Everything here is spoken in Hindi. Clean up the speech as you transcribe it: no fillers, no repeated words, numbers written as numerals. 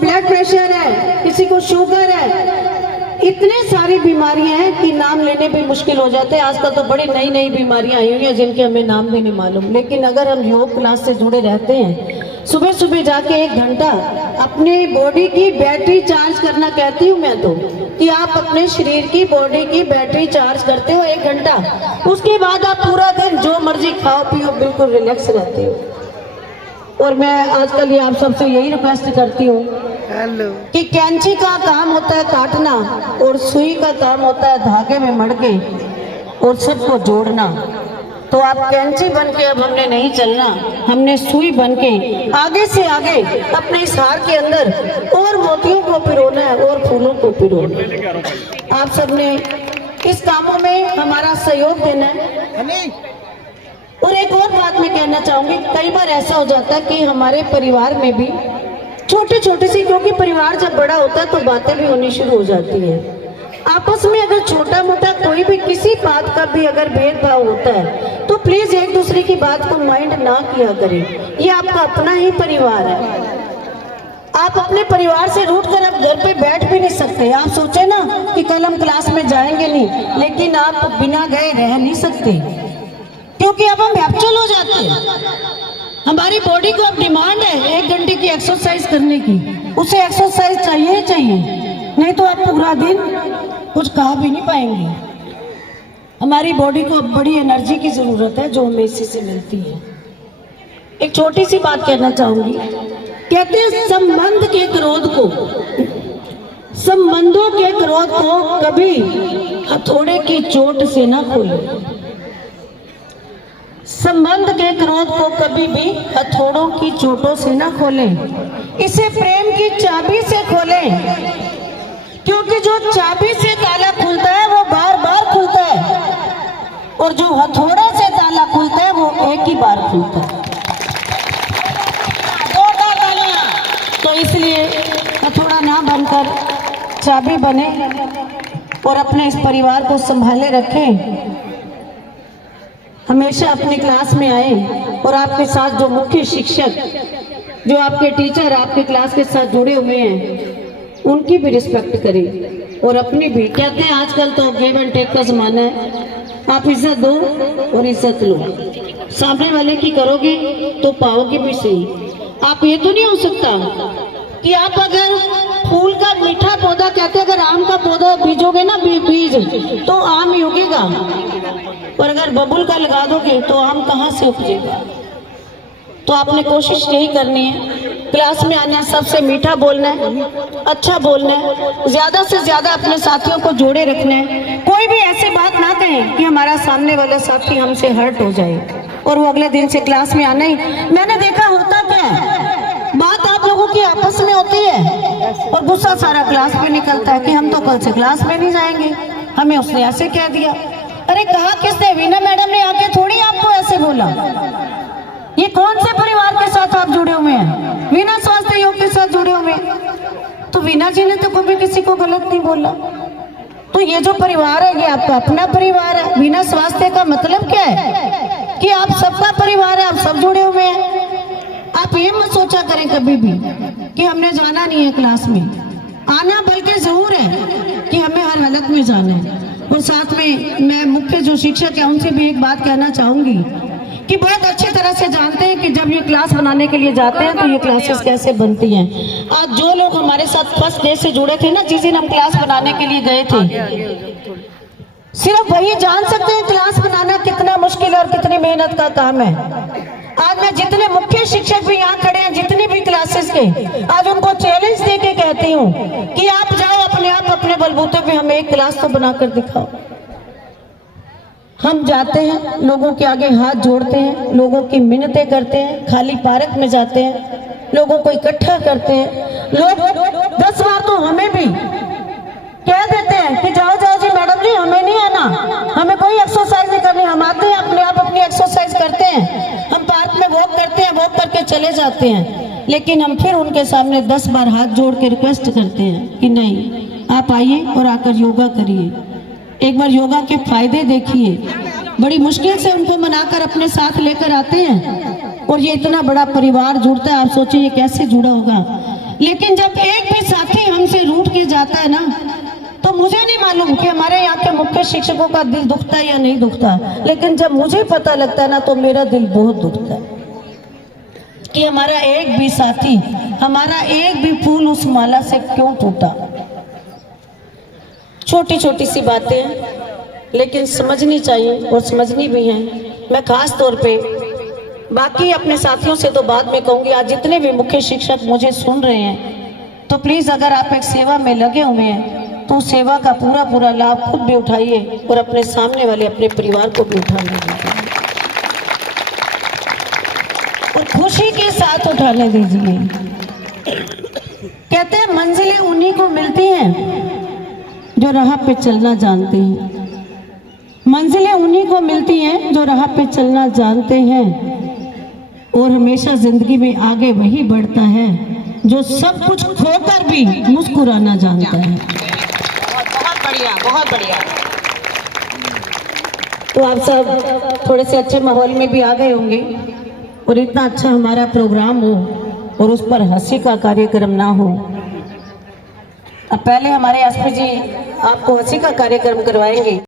ब्लड प्रेशर है, किसी को शुगर है, इतने सारी बीमारियां हैं कि नाम लेने भी मुश्किल हो जाते हैं। आजकल तो बड़ी नई नई बीमारियां आई हुई हैं जिनके हमें नाम भी नहीं मालूम। लेकिन अगर हम योग क्लास से जुड़े रहते हैं, सुबह सुबह जाके 1 घंटा अपनी बॉडी की बैटरी चार्ज करना, कहती हूँ मैं तो कि आप अपने शरीर की बॉडी की बैटरी चार्ज करते हो 1 घंटा, उसके बाद आप पूरा दिन जो मर्जी खाओ पियो, बिल्कुल रिलैक्स रहते हो। और मैं आजकल ये आप सबसे यही रिक्वेस्ट करती हूँ कि कैंची का काम होता है काटना और सुई का काम होता है धागे में मड़ के और सबको जोड़ना। तो आप कैंची बन के अब हमने नहीं चलना, हमने सुई बन के आगे से आगे अपने इस हार के अंदर और मोतियों को पिरोना है और फूलों को पिरोना है। आप सबने इस कामों में हमारा सहयोग देना है। और एक और बात मैं कहना चाहूंगी, कई बार ऐसा हो जाता है कि हमारे परिवार में भी छोटी छोटी सी, क्योंकि परिवार जब बड़ा होता है तो बातें भी होनी शुरू हो जाती है। आपस में अगर छोटा मोटा कोई भी किसी बात का भी अगर भेदभाव होता है तो प्लीज एक दूसरे की बात को माइंड ना किया करें। ये आपका अपना ही परिवार है। आप अपने परिवार से रूठ कर आप घर पे बैठ भी नहीं सकते। आप सोचे ना कि कल हम क्लास में जाएंगे नहीं, लेकिन आप बिना गए रह नहीं सकते, क्योंकि अब हम हैप्चुअल हो जाते हैं। हमारी बॉडी को अब डिमांड है 1 घंटे की एक्सरसाइज करने की, उसे एक्सरसाइज चाहिए ही चाहिए, नहीं तो आप पूरा दिन कुछ कहा भी नहीं पाएंगे। हमारी बॉडी को अब बड़ी एनर्जी की जरूरत है जो हमें इसी से मिलती है। एक छोटी सी बात कहना चाहूंगी, कहते हैं संबंध के क्रोध को, संबंधों के क्रोध को कभी हथौड़े की चोट से ना खोले। संबंध के क्रोध को कभी भी हथौड़ों की चोटों से ना खोलें, इसे प्रेम की चाबी से खोलें, क्योंकि जो चाबी से ताला खुलता है वो बार बार खुलता है और जो हथौड़े से ताला खुलता है वो एक ही बार खुलता है। तो इसलिए हथौड़ा ना बनकर चाबी बने और अपने इस परिवार को संभाले रखें। हमेशा अपनी क्लास में आए और आपके साथ जो मुख्य शिक्षक, जो आपके टीचर आपके क्लास के साथ जुड़े हुए हैं, उनकी भी रिस्पेक्ट करें और अपनी भी। कहते हैं आजकल तो गिव एंड टेक का जमाना है, आप इज्जत दो और इज्जत लो। सामने वाले की करोगे तो पाओगे भी सही। आप ये तो नहीं हो सकता कि आप अगर फूल का मीठा पौधा, कहते हैं अगर आम का पौधा बीजोगे ना बीज तो आम ही उगेगा, और अगर बबूल का लगा दोगे तो आम कहाँ से उपजेगा। तो आपने कोशिश यही करनी है, क्लास में आना, सबसे मीठा बोलना है, अच्छा बोलना है, ज्यादा से ज्यादा अपने साथियों को जोड़े रखना है। कोई भी ऐसी बात ना कहें कि हमारा सामने वाला साथी हमसे हर्ट हो जाए और वो अगले दिन से क्लास में आना ही। मैंने देखा होता क्या है, बात आप लोगों की आपस में होती है और गुस्सा सारा क्लास में निकलता है कि हम तो कल से क्लास में नहीं जाएंगे, हमें उसने ऐसे कह दिया। अरे कहा किसने? वीना मैडम ने आके थोड़ी आपको ऐसे बोला। ये कौन से परिवार के साथ आप जुड़े हुए हैं? वीना स्वास्थ्य योग के साथ जुड़े हुए हैं। तो वीना जी ने तो कभी किसी को गलत नहीं बोला। तो ये जो परिवार है ये आपका अपना परिवार है। वीना स्वास्थ्य का मतलब क्या है कि आप सबका परिवार है, आप सब जुड़े हुए हैं। आप ये मत सोचा करें कभी भी कि हमने जाना नहीं है क्लास में, आना बल्कि जरूर है कि हमें हर हालत में जाना है। और साथ में मैं मुख्य जो शिक्षक है उनसे भी एक बात कहना चाहूंगी कि बहुत अच्छी तरह से जानते हैं कि जब ये क्लास बनाने के लिए जाते हैं तो ये क्लासेस कैसे बनती हैं। आज जो लोग हमारे साथ फर्स्ट डे से जुड़े थे ना, जिस दिन हम क्लास बनाने के लिए गए थे, सिर्फ वही जान सकते हैं क्लास बनाना कितना मुश्किल और कितनी मेहनत का काम है। आज मैं जितने मुख्य शिक्षक भी यहाँ खड़े हैं, जितनी भी क्लासेस के, आज उनको चैलेंज दे के कहती हूँ कि आप जाओ अपने आप अपने बलबूते पे हमें एक क्लास तो बनाकर दिखाओ। हम जाते हैं, लोगों के आगे हाथ जोड़ते हैं, लोगों की मिन्नतें करते हैं, खाली पार्क में जाते हैं, लोगों को इकट्ठा करते हैं। लोग 10 बार तो हमें भी कह देते हैं कि जाओ जाओ जी मैडम जी, हमें नहीं आना, हमें कोई एक्सरसाइज नहीं करनी। हम आते हैं, अपने आप अपनी एक्सरसाइज करते हैं, हम पार्क में वॉक करते हैं, वॉक करके चले जाते हैं। लेकिन हम फिर उनके सामने 10 बार हाथ जोड़ के रिक्वेस्ट करते हैं कि नहीं, आप आइए और आकर योगा करिए, एक बार योगा के फायदे देखिए। बड़ी मुश्किल से उनको मनाकर अपने साथ लेकर आते हैं और ये इतना बड़ा परिवार जुड़ता है। आप सोचिए ये कैसे जुड़ा होगा। लेकिन जब एक भी साथी हमसे रूठ के जाता है ना, तो मुझे नहीं मालूम कि हमारे यहाँ के मुख्य शिक्षकों का दिल दुखता है या नहीं दुखता, लेकिन जब मुझे पता लगता है ना तो मेरा दिल बहुत दुखता है कि हमारा एक भी साथी, हमारा एक भी फूल उस माला से क्यों टूटा। छोटी छोटी सी बातें लेकिन समझनी चाहिए और समझनी भी हैं। मैं खास तौर पे बाकी अपने साथियों से तो बाद में कहूँगी, आज जितने भी मुख्य शिक्षक मुझे सुन रहे हैं तो प्लीज़ अगर आप एक सेवा में लगे हुए हैं तो सेवा का पूरा पूरा लाभ खुद भी उठाइए और अपने सामने वाले अपने परिवार को भी उठाने दीजिए और खुशी के साथ उठाने दीजिए। कहते हैं मंजिलें उन्हीं को मिलती हैं जो राह पे चलना जानते हैं, मंजिलें उन्हीं को मिलती हैं जो राह पे चलना जानते हैं, और हमेशा जिंदगी में आगे वही बढ़ता है जो सब कुछ खोकर भी मुस्कुराना जानता है। बहुत बढ़िया, बहुत बढ़िया। तो आप सब थोड़े से अच्छे माहौल में भी आ गए होंगे और इतना अच्छा हमारा प्रोग्राम हो और उस पर हंसी का कार्यक्रम ना हो। अब पहले हमारे एसपी जी आपको हंसी का कार्यक्रम करवाएंगे।